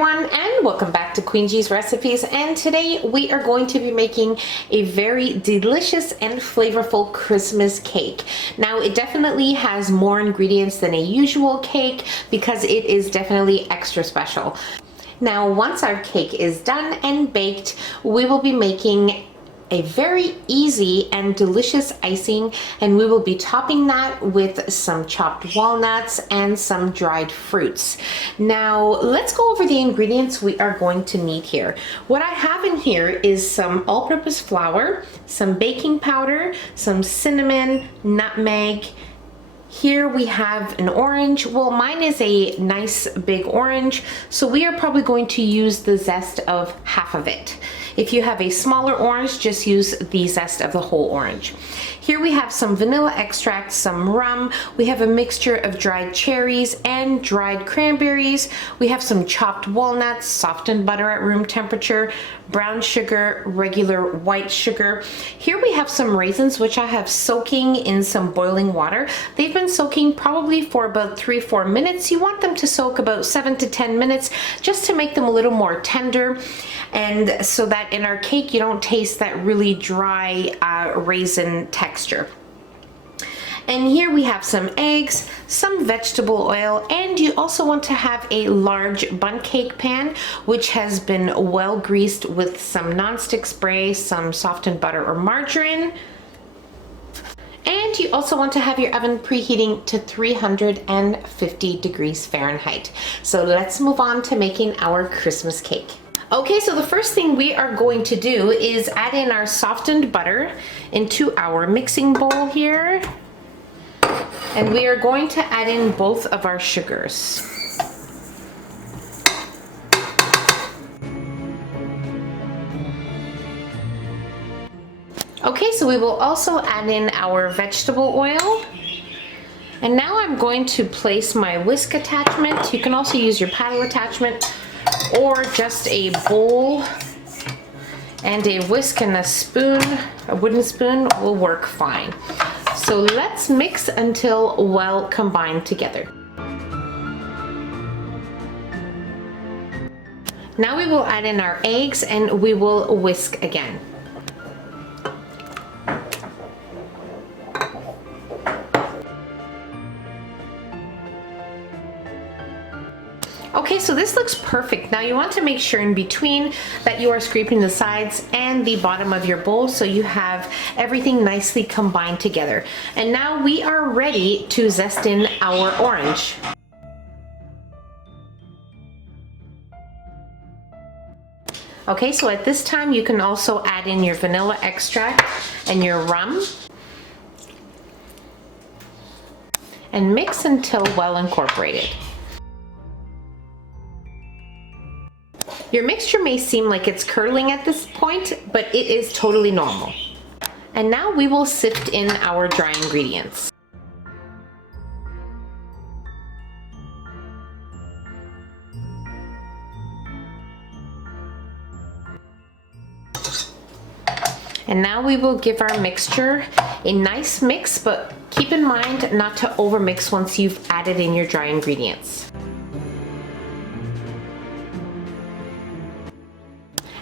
everyone, and welcome back to Queen G's Recipes. And today we are going to be making a very delicious and flavorful Christmas cake. Now it definitely has more ingredients than a usual cake because it is definitely extra special. Now once our cake is done and baked, we will be making a very easy and delicious icing, and we will be topping that with some chopped walnuts and some dried fruits. Now let's go over the ingredients we are going to need here. What I have in here is some all-purpose flour, some baking powder, some cinnamon, nutmeg. Here we have an orange. Well, mine is a nice big orange, so we are probably going to use the zest of half of it. If you have a smaller orange, just use the zest of the whole orange. Here we have some vanilla extract, some rum. We have a mixture of dried cherries and dried cranberries. We have some chopped walnuts, softened butter at room temperature, brown sugar, regular white sugar. Here we have some raisins, which I have soaking in some boiling water. They've been soaking probably for about 3-4 minutes. You want them to soak about 7 to 10 minutes just to make them a little more tender, and so that in our cake you don't taste that really dry raisin texture. And here we have some eggs, some vegetable oil, and you also want to have a large bundt cake pan which has been well greased with some nonstick spray, some softened butter or margarine. And you also want to have your oven preheating to 350 degrees Fahrenheit. So let's move on to making our Christmas cake. Okay, so the first thing we are going to do is add in our softened butter into our mixing bowl here. And we are going to add in both of our sugars. Okay, so we will also add in our vegetable oil. And now I'm going to place my whisk attachment. You can also use your paddle attachment or just a bowl, and a whisk and a spoon, a wooden spoon, will work fine. So let's mix until well combined together. Now we will add in our eggs and we will whisk again. Okay, so this looks perfect. Now you want to make sure in between that you are scraping the sides and the bottom of your bowl so you have everything nicely combined together. And now we are ready to zest in our orange. Okay, so at this time you can also add in your vanilla extract and your rum and mix until well incorporated. Your mixture may seem like it's curdling at this point, but it is totally normal. And now we will sift in our dry ingredients. And now we will give our mixture a nice mix, but keep in mind not to overmix once you've added in your dry ingredients.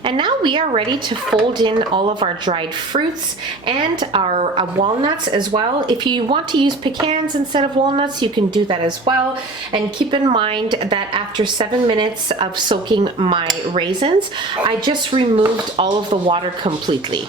And now we are ready to fold in all of our dried fruits and our walnuts as well. If you want to use pecans instead of walnuts, you can do that as well. And keep in mind that after 7 minutes of soaking my raisins, I just removed all of the water completely.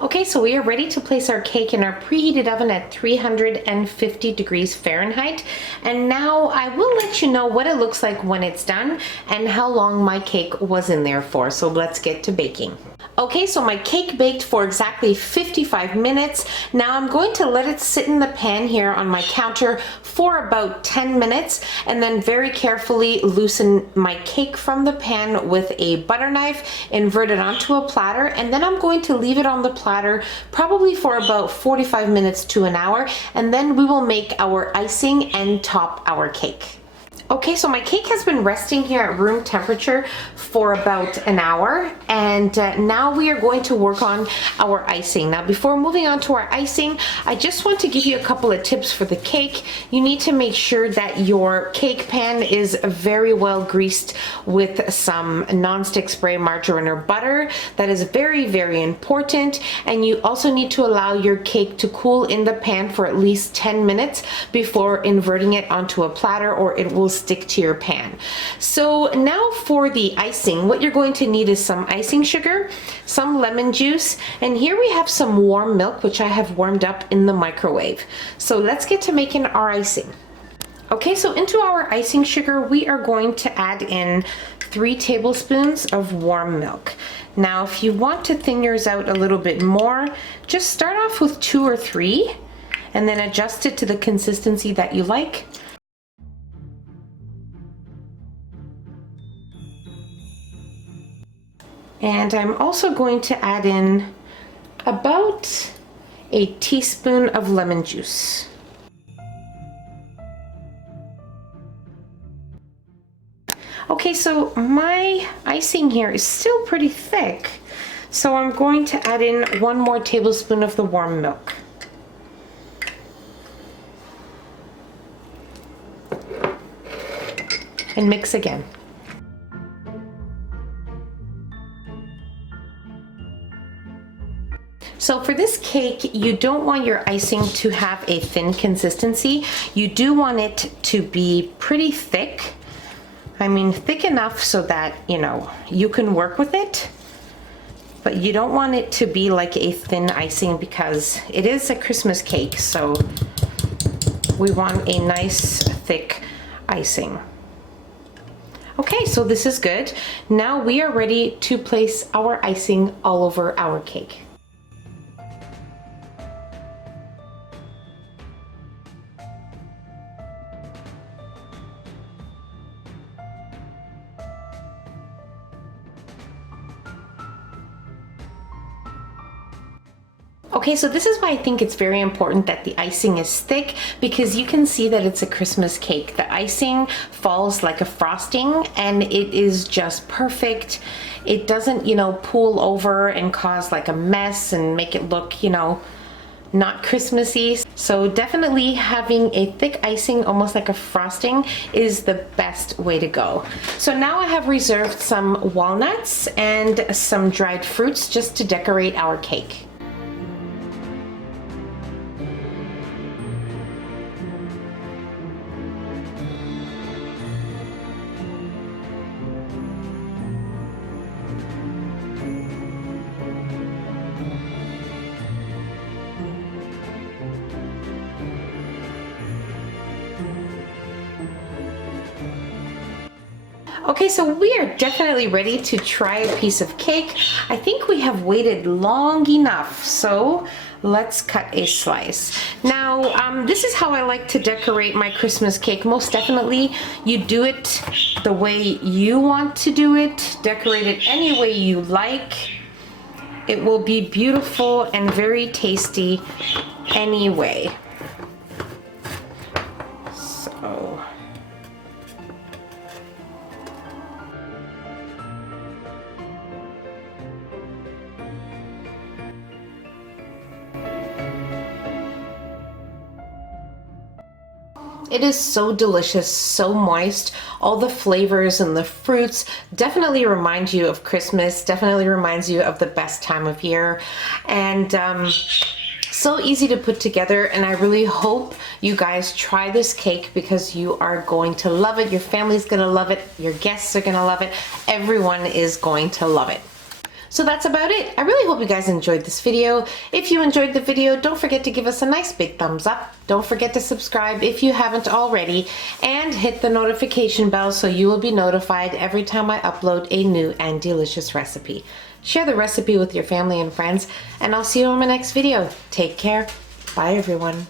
Okay, so we are ready to place our cake in our preheated oven at 350 degrees Fahrenheit. And now I will let you know what it looks like when it's done and how long my cake was in there for. So let's get to baking. Okay, so my cake baked for exactly 55 minutes. Now I'm going to let it sit in the pan here on my counter for about 10 minutes and then very carefully loosen my cake from the pan with a butter knife, invert it onto a platter, and then I'm going to leave it on the platter probably for about 45 minutes to an hour, and then we will make our icing and top our cake. Okay, so my cake has been resting here at room temperature for about an hour, and now we are going to work on our icing. Now, before moving on to our icing, I just want to give you a couple of tips for the cake. You need to make sure that your cake pan is very well greased with some nonstick spray margarine or butter. That is very, very important. And you also need to allow your cake to cool in the pan for at least 10 minutes before inverting it onto a platter, or it will stick to your pan. So now for the icing, what you're going to need is some icing sugar, some lemon juice, and here we have some warm milk, which I have warmed up in the microwave. So let's get to making our icing. Okay, so into our icing sugar, we are going to add in 3 tablespoons of warm milk. Now, if you want to thin yours out a little bit more, just start off with 2 or 3 and then adjust it to the consistency that you like. And I'm also going to add in about a teaspoon of lemon juice. Okay, so my icing here is still pretty thick, so I'm going to add in 1 more tablespoon of the warm milk. And mix again. So for this cake, you don't want your icing to have a thin consistency. You do want it to be pretty thick. I mean, thick enough so that, you know, you can work with it. But you don't want it to be like a thin icing because it is a Christmas cake, so we want a nice thick icing. Okay, so this is good. Now we are ready to place our icing all over our cake. Okay, so this is why I think it's very important that the icing is thick, because you can see that it's a Christmas cake. The icing falls like a frosting and it is just perfect. It doesn't, you know, pool over and cause like a mess and make it look, you know, not Christmassy. So definitely having a thick icing, almost like a frosting, is the best way to go. So now I have reserved some walnuts and some dried fruits just to decorate our cake. Okay, so we are definitely ready to try a piece of cake. I think we have waited long enough, so let's cut a slice. Now, this is how I like to decorate my Christmas cake. Most definitely, you do it the way you want to do it. Decorate it any way you like. It will be beautiful and very tasty anyway. So... it is so delicious, so moist. All the flavors and the fruits definitely remind you of Christmas, definitely reminds you of the best time of year. And so easy to put together, and I really hope you guys try this cake because you are going to love it. Your family's gonna love it. Your guests are gonna love it. Everyone is going to love it. So that's about it. I really hope you guys enjoyed this video. If you enjoyed the video, don't forget to give us a nice big thumbs up. Don't forget to subscribe if you haven't already, and hit the notification bell so you will be notified every time I upload a new and delicious recipe. Share the recipe with your family and friends, and I'll see you on my next video. Take care. Bye everyone.